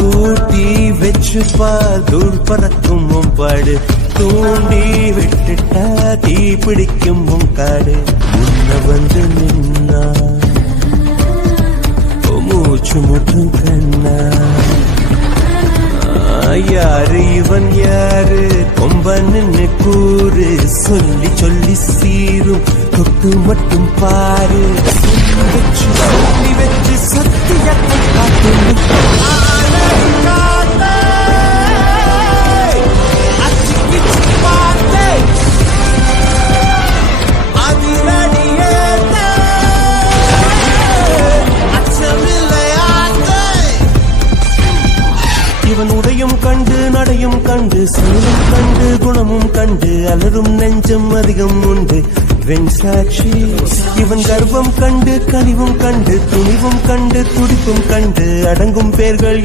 கூட்டி வச்சு பார் தூள் பறக்கும் பாடு தூண்டி விட்டுட்டா தீ பிடிக்கும் காடு முன்ன வந்து நின்னா மூச்சு முட்டும் கண்ணா யாரு இவன் யாரு கொம்பன்னு கூறு சொல்லி சொல்லி சீரும் தொட்டு மட்டும் பாரு சொல்லி வச்சு சத்தியத்தை காட்டு இவன் உடையும் கண்டு நடையும் கண்டு செயலும் கண்டு குணமும் கண்டு அலரும் நெஞ்சம் அதிகம் உண்டு வெண்சாட்சி இவன் கர்வம் கண்டு கனிவும் கண்டு துணிவும் கண்டு துடிப்பும் கண்டு அடங்கும் பேர்கள்